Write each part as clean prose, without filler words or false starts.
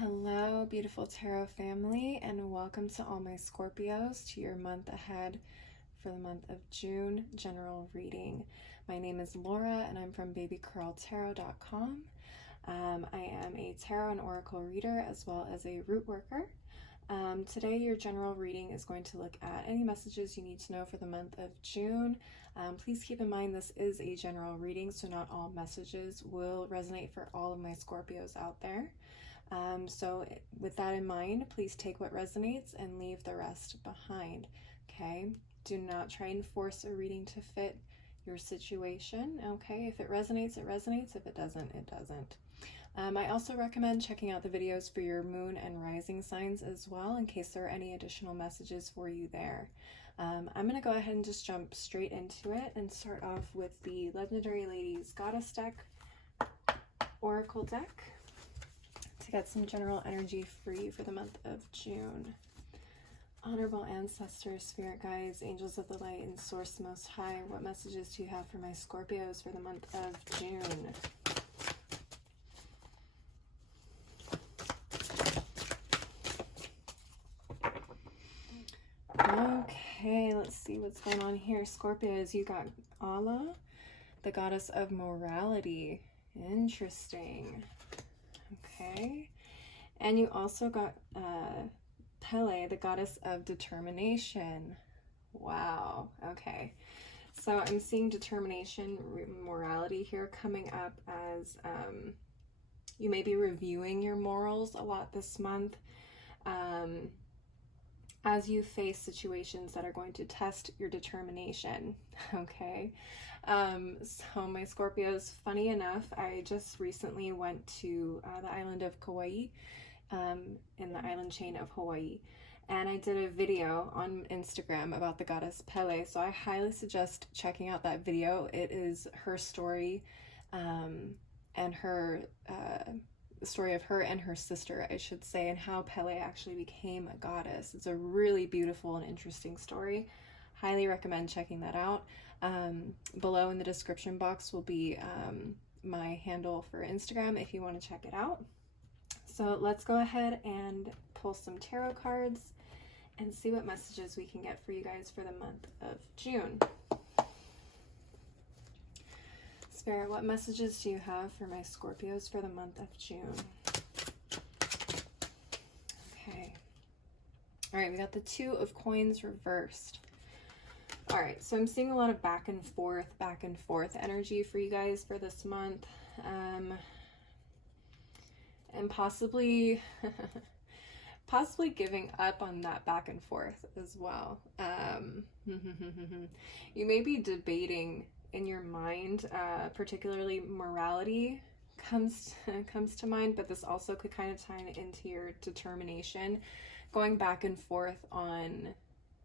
Hello, beautiful tarot family, and welcome to all my Scorpios to your month ahead for the month of June general reading. My name is Laura, and I'm from babycurltarot.com. I am a tarot and oracle reader as well as a root worker. Today, your general reading is going to look at any messages you need to know for the month of June. Please keep in mind this is a general reading, so not all messages will resonate for all of my Scorpios out there. So with that in mind, please take what resonates and leave the rest behind, okay? Do not try and force a reading to fit your situation, okay? If it resonates, it resonates. If it doesn't, it doesn't. I also recommend checking out the videos for your moon and rising signs as well, in case there are any additional messages for you there. I'm going to go ahead and just jump straight into it and start off with the Legendary Ladies Goddess deck, Oracle deck, to get some general energy for you for the month of June. Honorable ancestors, spirit guides, angels of the light, and source most high, what messages do you have for my Scorpios for the month of June? Okay, let's see what's going on here. Scorpios, you got Allah, the goddess of morality. Interesting. Okay. And you also got Pele, the goddess of determination. Wow. Okay. So I'm seeing determination, morality here coming up as you may be reviewing your morals a lot this month. As you face situations that are going to test your determination, okay? So my Scorpios, funny enough, I just recently went to the island of Kauai, in the island chain of Hawaii, and I did a video on Instagram about the goddess Pele, so I highly suggest checking out that video. It is her story, and her the story of her and her sister, I should say, and how Pele actually became a goddess. It's a really beautiful and interesting story. Highly recommend checking that out. Below in the description box will be my handle for Instagram if you want to check it out. So let's go ahead and pull some tarot cards and see what messages we can get for you guys for the month of June. Spirit, what messages do you have for my Scorpios for the month of June? Okay. All right, we got the Two of Coins reversed. All right, so I'm seeing a lot of back and forth energy for you guys for this month. And possibly giving up on that back and forth as well. You may be debating in your mind, particularly morality comes to mind, but this also could kind of tie into your determination, going back and forth on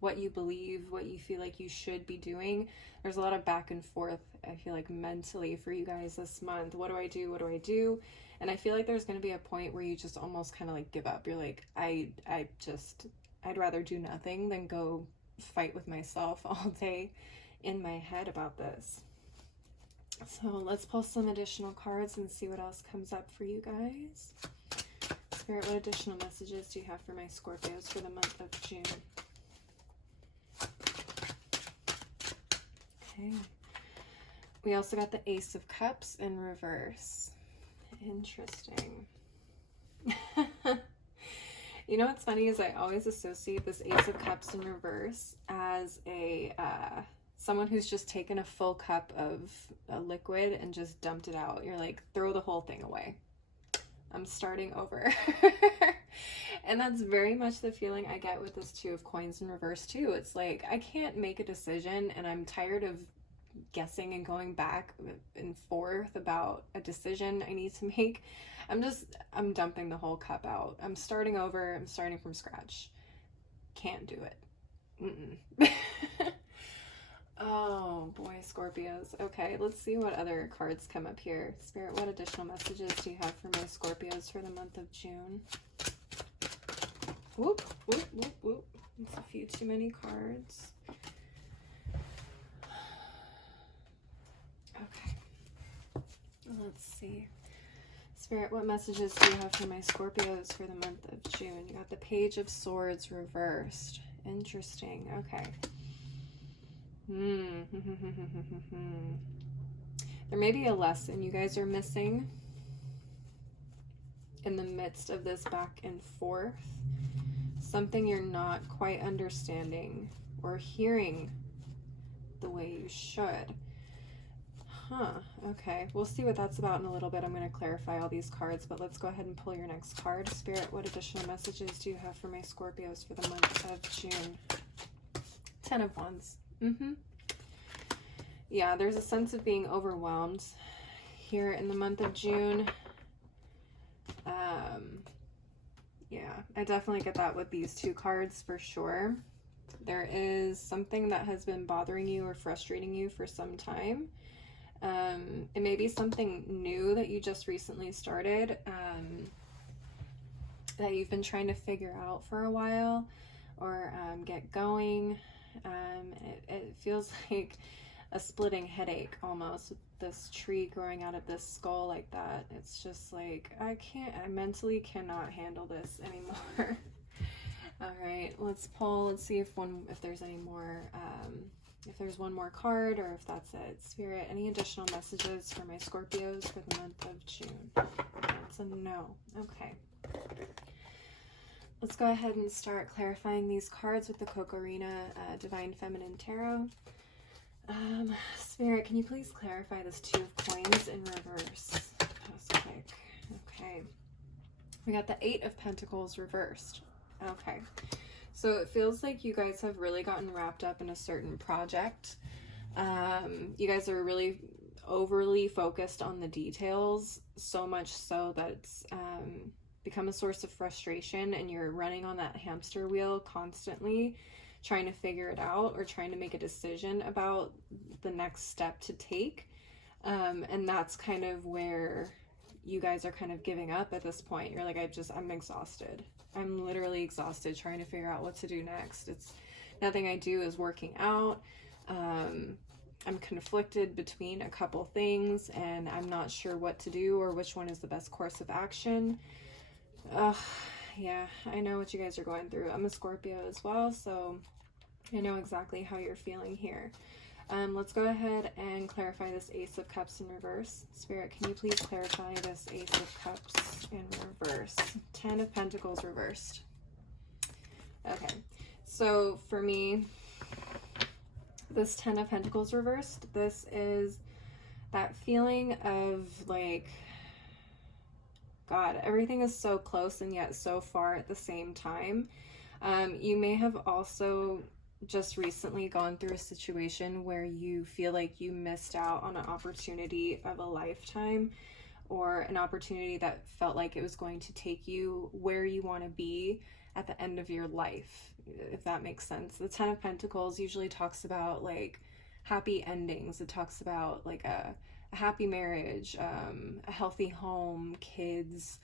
what you believe, what you feel like you should be doing. There's a lot of back and forth, I feel like, mentally for you guys this month. What do I do? What do I do? And I feel like there's going to be a point where you just almost kind of like give up. You're like, I'd rather do nothing than go fight with myself all day in my head about this. So let's pull some additional cards and see what else comes up for you guys. Spirit, what additional messages do you have for my Scorpios for the month of June? Okay. We also got the Ace of Cups in reverse. Interesting. You know what's funny is I always associate this Ace of Cups in reverse as a someone who's just taken a full cup of a liquid and just dumped it out. You're like, throw the whole thing away. I'm starting over. And that's very much the feeling I get with this Two of Coins in reverse too. It's like, I can't make a decision and I'm tired of guessing and going back and forth about a decision I need to make. I'm dumping the whole cup out. I'm starting over. I'm starting from scratch. Can't do it. Oh boy, Scorpios. Okay, let's see what other cards come up here. Spirit, what additional messages do you have for my Scorpios for the month of June? Whoop, whoop, whoop, whoop. That's a few too many cards. Okay. Let's see. Spirit, what messages do you have for my Scorpios for the month of June? You got the Page of Swords reversed. Interesting. Okay. There may be a lesson you guys are missing in the midst of this back and forth. Something you're not quite understanding or hearing the way you should. Okay, we'll see what that's about in a little bit. I'm going to clarify all these cards, but let's go ahead and pull your next card. Spirit, what additional messages do you have for my Scorpios for the month of June? 10 of Wands. Yeah, there's a sense of being overwhelmed here in the month of June. Yeah, I definitely get that with these two cards for sure. There is something that has been bothering you or frustrating you for some time. It may be something new that you just recently started, that you've been trying to figure out for a while, or get going. It feels like a splitting headache almost with this tree growing out of this skull like that. It's just like, I mentally cannot handle this anymore. All right, let's pull. Let's see if there's any more, if there's one more card, or if that's it. Spirit, any additional messages for my Scorpios for the month of June? That's a no. Okay. Let's go ahead and start clarifying these cards with the Kokorina Divine Feminine Tarot. Spirit, can you please clarify this Two of Coins in reverse? Just quick. Okay. We got the Eight of Pentacles reversed. Okay. So it feels like you guys have really gotten wrapped up in a certain project. You guys are really overly focused on the details, so much so that it's become a source of frustration, and you're running on that hamster wheel constantly, trying to figure it out or trying to make a decision about the next step to take. And that's kind of where you guys are kind of giving up at this point. You're like, I'm exhausted. I'm literally exhausted trying to figure out what to do next. It's nothing I do is working out. I'm conflicted between a couple things, and I'm not sure what to do or which one is the best course of action. Yeah, I know what you guys are going through. I'm a Scorpio as well, so I know exactly how you're feeling here. Let's go ahead and clarify this Ace of Cups in reverse. Spirit, can you please clarify this Ace of Cups in reverse? 10 of Pentacles reversed. Okay, so for me, this 10 of Pentacles reversed, this is that feeling of like, God, everything is so close and yet so far at the same time. You may have also just recently gone through a situation where you feel like you missed out on an opportunity of a lifetime, or an opportunity that felt like it was going to take you where you want to be at the end of your life, if that makes sense. The 10 of Pentacles usually talks about like happy endings. It talks about like a happy marriage, a healthy home, kids,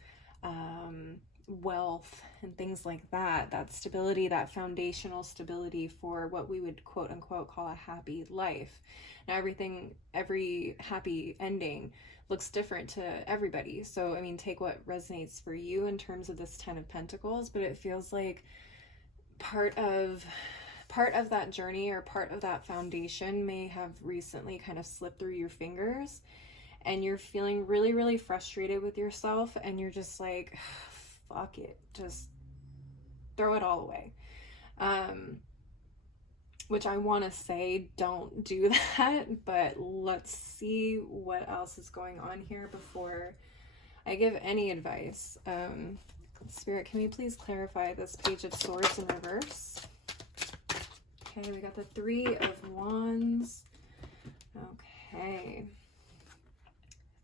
wealth, and things like that. That stability, that foundational stability for what we would quote unquote call a happy life. Now every happy ending looks different to everybody. So, I mean, take what resonates for you in terms of this 10 of Pentacles, but it feels like part of that journey or part of that foundation may have recently kind of slipped through your fingers, and you're feeling really, really frustrated with yourself, and you're just like, fuck it, just throw it all away. Which I want to say, don't do that, but let's see what else is going on here before I give any advice. Spirit, can we please clarify this Page of Swords in reverse? Okay, we got the Three of Wands. Okay.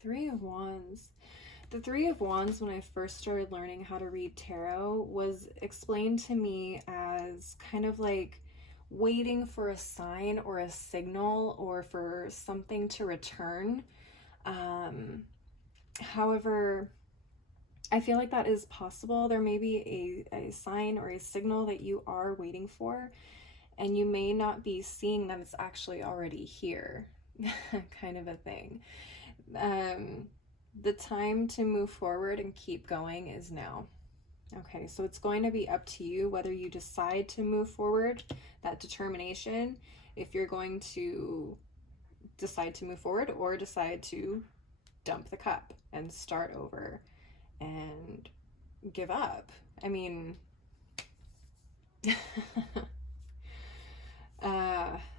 Three of Wands. The Three of Wands, when I first started learning how to read tarot, was explained to me as kind of like waiting for a sign or a signal or for something to return. However, I feel like that is possible. There may be a sign or a signal that you are waiting for, and you may not be seeing that it's actually already here, kind of a thing. The time to move forward and keep going is now. Okay, so it's going to be up to you whether you decide to move forward, that determination, if you're going to decide to move forward or decide to dump the cup and start over and give up. I mean,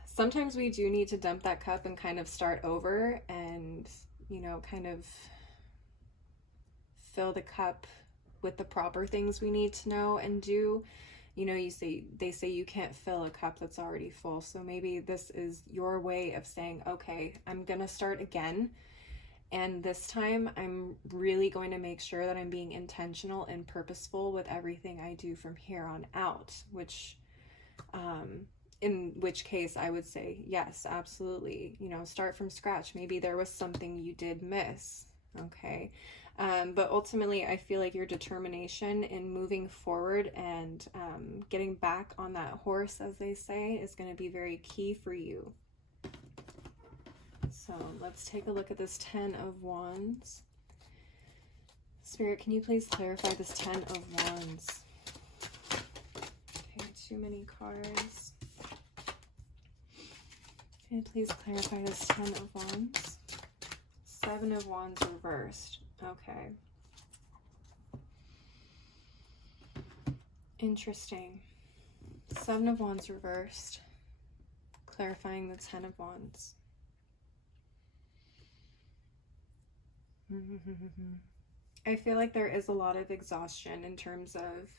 sometimes we do need to dump that cup and kind of start over and, you know, kind of fill the cup with the proper things we need to know and do. You know, they say you can't fill a cup that's already full. So maybe this is your way of saying, okay, I'm gonna start again. And this time I'm really going to make sure that I'm being intentional and purposeful with everything I do from here on out, which, in which case I would say, yes, absolutely. You know, start from scratch. Maybe there was something you did miss. Okay. But ultimately, I feel like your determination in moving forward and getting back on that horse, as they say, is going to be very key for you. So let's take a look at this 10 of Wands. Spirit, can you please clarify this 10 of Wands? Okay, too many cards. Can you please clarify this 10 of Wands? 7 of Wands reversed. Okay. Interesting. 7 of Wands reversed. Clarifying the 10 of Wands. I feel like there is a lot of exhaustion in terms of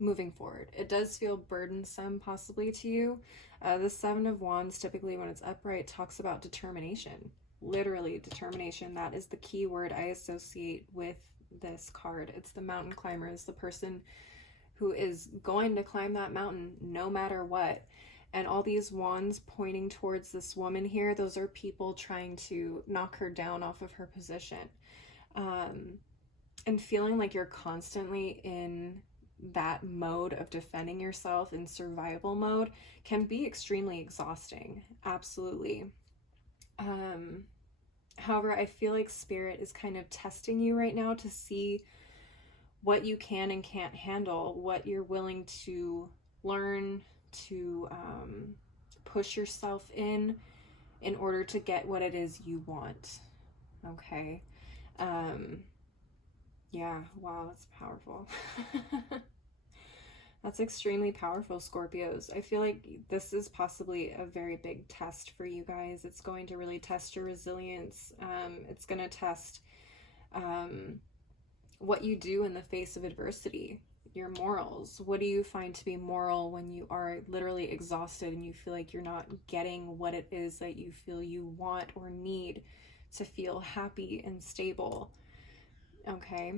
moving forward. It does feel burdensome possibly to you. The 7 of Wands, typically when it's upright, talks about determination. Literally determination. That is the key word I associate with this card. It's the mountain climber. It's the person who is going to climb that mountain no matter what. And all these wands pointing towards this woman here, those are people trying to knock her down off of her position. And feeling like you're constantly in that mode of defending yourself, in survival mode, can be extremely exhausting. Absolutely. However, I feel like Spirit is kind of testing you right now to see what you can and can't handle, what you're willing to learn, to push yourself in order to get what it is you want. Okay. Yeah, wow, that's powerful. That's extremely powerful, Scorpios. I feel like this is possibly a very big test for you guys. It's going to really test your resilience. It's going to test what you do in the face of adversity, your morals. What do you find to be moral when you are literally exhausted and you feel like you're not getting what it is that you feel you want or need to feel happy and stable? Okay,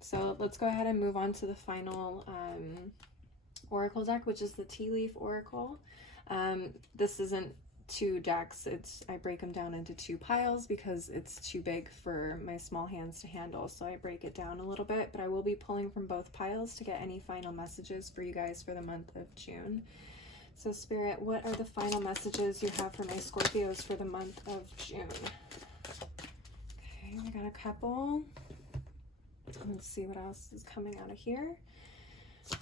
so let's go ahead and move on to the final oracle deck, which is the Tea Leaf Oracle. This isn't 2 decks. I break them down into 2 piles because it's too big for my small hands to handle. So I break it down a little bit, but I will be pulling from both piles to get any final messages for you guys for the month of June. So Spirit, what are the final messages you have for my Scorpios for the month of June? Okay, we got a couple. Let's see what else is coming out of here.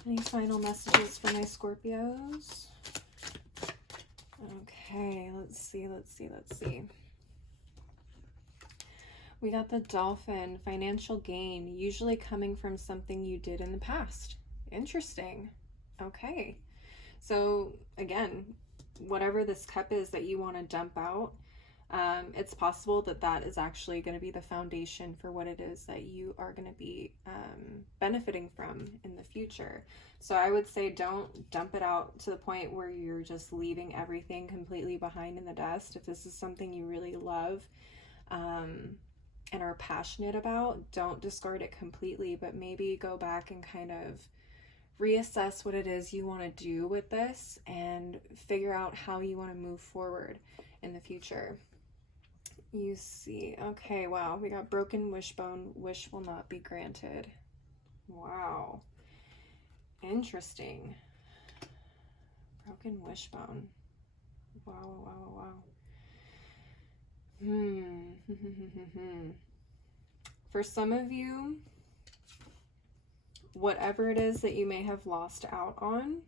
Any final messages for my Scorpios? Okay, let's see. We got the Dolphin, financial gain, usually coming from something you did in the past. Interesting. Okay. So again, whatever this cup is that you want to dump out, it's possible that that is actually going to be the foundation for what it is that you are going to be benefiting from in the future. So I would say don't dump it out to the point where you're just leaving everything completely behind in the dust. If this is something you really love and are passionate about, don't discard it completely, but maybe go back and kind of reassess what it is you want to do with this and figure out how you want to move forward in the future. You see, okay, wow, we got broken wishbone, wish will not be granted. Wow, interesting. Broken wishbone. Wow. For some of you, whatever it is that you may have lost out on,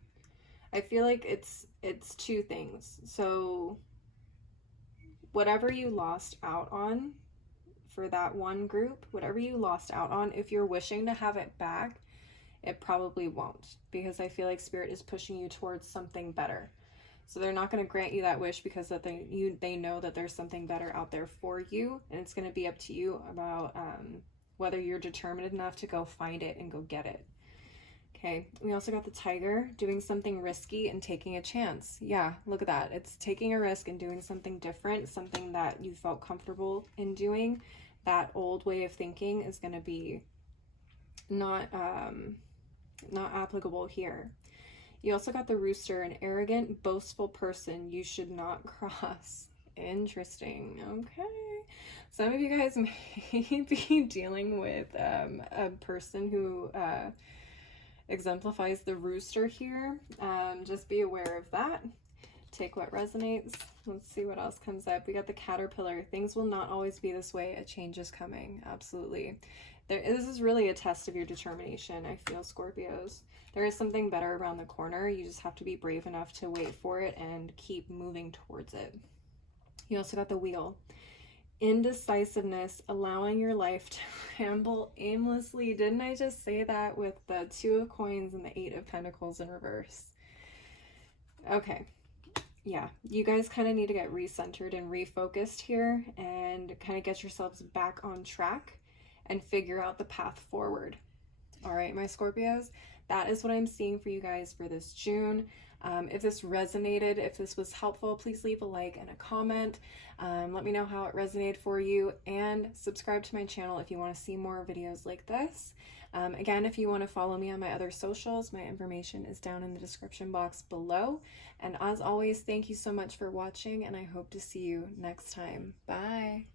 I feel like it's two things. So whatever you lost out on for that one group, whatever you lost out on, if you're wishing to have it back, it probably won't, because I feel like Spirit is pushing you towards something better. So they're not going to grant you that wish because that they know that there's something better out there for you, and it's going to be up to you about whether you're determined enough to go find it and go get it. Okay, we also got the Tiger, doing something risky and taking a chance. Yeah, look at that. It's taking a risk and doing something different, something that you felt comfortable in doing. That old way of thinking is going to be not applicable here. You also got the Rooster, an arrogant, boastful person you should not cross. Interesting. Okay. Some of you guys may be dealing with a person who exemplifies the Rooster here. Just be aware of that. Take what resonates. Let's see what else comes up. We got the Caterpillar. Things will not always be this way. A change is coming. Absolutely. This is really a test of your determination, I feel, Scorpios. There is something better around the corner. You just have to be brave enough to wait for it and keep moving towards it. You also got the Wheel. Indecisiveness, allowing your life to ramble aimlessly. Didn't I just say that with the Two of Coins and the Eight of Pentacles in reverse? Okay. Yeah, you guys kind of need to get recentered and refocused here and kind of get yourselves back on track and figure out the path forward. All right, my Scorpios, that is what I'm seeing for you guys for this June. If this resonated, if this was helpful, please leave a like and a comment. Let me know how it resonated for you, and subscribe to my channel if you want to see more videos like this. Again, if you want to follow me on my other socials, my information is down in the description box below. And as always, thank you so much for watching, and I hope to see you next time. Bye.